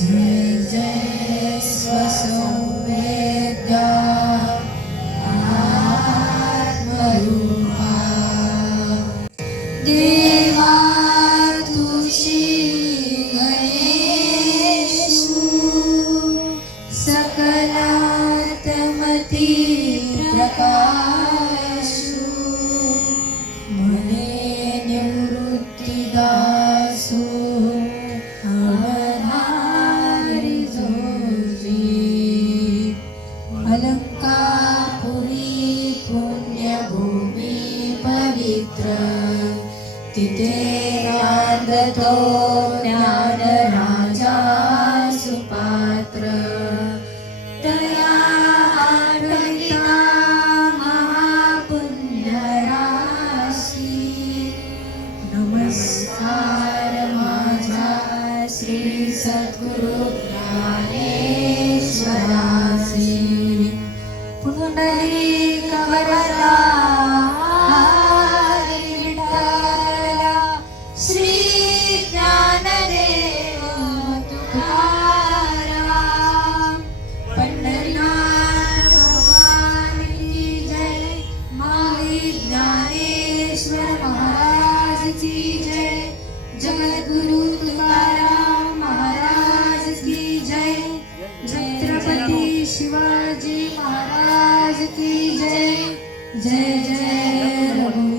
जय जय स्वसंवेद्या आत्मरूपा देवा तुझी गणेशु सकलात्मती प्रकाशु मने निवृत्तिदासु अवधारी जोजी अलंकापुरी पुण्यभूमी पवित्र तिथे नांदतो ज्ञानराजा सुपात्र दया आढळिता महापुण्यराशी नमस्कार माझ्या श्री सद्गुरु ज्ञानेश्वरासी पुंडलिक वरदा श्री ज्ञानदेव तुकाराम पंढरीनाथ भगवान की जय माई ज्ञानेश्वर महाराज की जय जगद्गुरु तुकाराम महाराज की जय छत्रपती शिवाजी महाराज की जय जय जय रघु